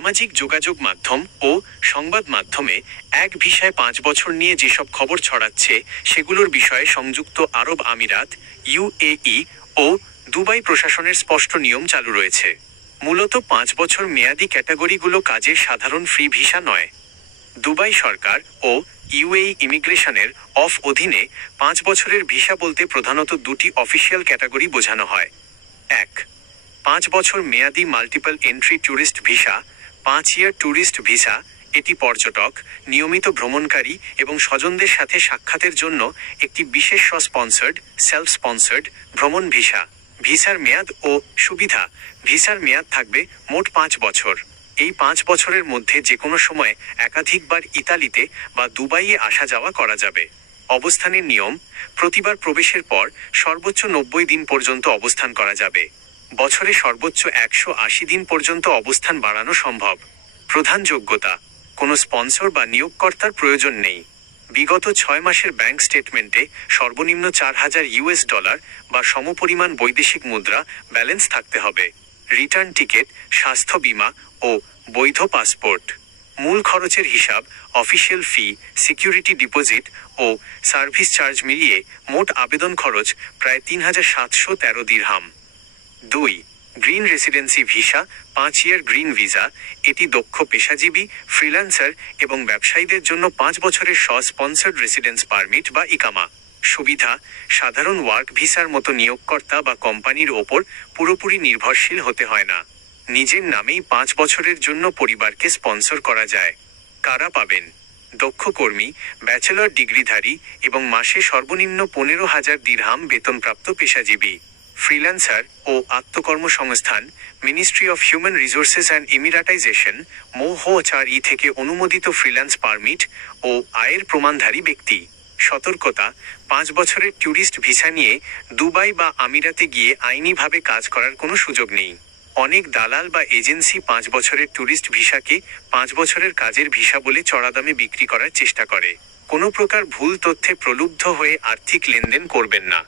সামাজিক যোগাযোগ মাধ্যম ও সংবাদ মাধ্যমে এক ভিসায় 5 বছর নিয়ে যেসব খবর ছড়াচ্ছে সেগুলোর বিষয়ে সংযুক্ত আরব আমিরাত, ইউএই ও দুবাই প্রশাসনের স্পষ্ট নিয়ম চালু রয়েছে। মূলত 5 বছর মেয়াদি ক্যাটাগরিগুলো কাজের সাধারণ ফ্রি ভিসা নয়। দুবাই সরকার ও ইউএই ইমিগ্রেশনের অধীনে 5 বছরের ভিসা বলতে প্রধানত দুটি অফিসিয়াল ক্যাটাগরি বোঝানো হয়। 1. 5 বছর মেয়াদি মাল্টিপল এন্ট্রি ট্যুরিস্ট ভিসা, 5 ইয়ার ট্যুরিস্ট ভিসা। এটি পর্যটক, নিয়মিত ভ্রমণকারী এবং স্বজনদের সাথে সাক্ষাতের জন্য একটি বিশেষ স্পন্সর্ড, সেলফ স্পন্সর্ড ভ্রমণ ভিসা। ভিসার মেয়াদ ও সুবিধা। ভিসার মেয়াদ থাকবে মোট 5 বছর। এই 5 বছরের মধ্যে যে কোনো সময় একাধিকবার ইতালিতে বা দুবাইয়ে আসা যাওয়া করা যাবে। অবস্থানের নিয়ম: প্রতিবার প্রবেশের পর সর্বোচ্চ 90 দিন পর্যন্ত অবস্থান করা যাবে। বছরে সর্বোচ্চ 180 দিন পর্যন্ত অবস্থান বাড়ানো সম্ভব। প্রধান যোগ্যতা: কোনো স্পন্সর বা নিয়োগকর্তার প্রয়োজন নেই। বিগত 6 মাসের ব্যাংক স্টেটমেন্টে সর্বনিম্ন $4000 বা সমপরিমাণ বৈদেশিক মুদ্রা ব্যালেন্স থাকতে হবে। রিটার্ন টিকিট, স্বাস্থ্য বীমা ও বৈধ পাসপোর্ট। মূল খরচের হিসাব: অফিসিয়াল ফি, সিকিউরিটি ডিপোজিট ও সার্ভিস চার্জ মিলিয়ে মোট আবেদন খরচ প্রায় 3713 দিরহাম। 2. গ্রিন রেসিডেন্সি ভিসা, 5 ইয়ার গ্রিন ভিসা। এটি দক্ষ পেশাজীবী, ফ্রিল্যান্সার এবং ব্যবসায়ীদের জন্য 5 বছরের স্পন্সর্ড রেসিডেন্স পারমিট বা ইকামা। সুবিধা: সাধারণ ওয়ার্ক ভিসার মতো নিয়োগকর্তা বা কোম্পানির ওপর পুরোপুরি নির্ভরশীল হতে হয় না। নিজের নামেই 5 বছরের জন্য পরিবারকে স্পন্সর করা যায়। কারা পাবেন? দক্ষ কর্মী, ব্যাচেলর ডিগ্রিধারী এবং মাসে সর্বনিম্ন 15,000 দিরহাম বেতনপ্রাপ্ত পেশাজীবী। ফ্রিল্যান্সার ও আত্মকর্মসংস্থান, ministry of human resources and immigration MOHRE থেকে অনুমোদিত ফ্রিল্যান্স পারমিট ও আয়ের প্রমাণধারী ব্যক্তি। সতর্কতা: 5 বছরের ট্যুরিস্ট ভিসা নিয়ে দুবাই বা আমিরাতে গিয়ে আইনিভাবে কাজ করার কোনো সুযোগ নেই। অনেক দালাল বা এজেন্সি 5 বছরের ট্যুরিস্ট ভিসাকে 5 বছরের কাজের ভিসা বলে চড়া দামে বিক্রি করার চেষ্টা করে। কোনো প্রকার ভুল তথ্যে প্রলুব্ধ হয়ে আর্থিক লেনদেন করবেন না।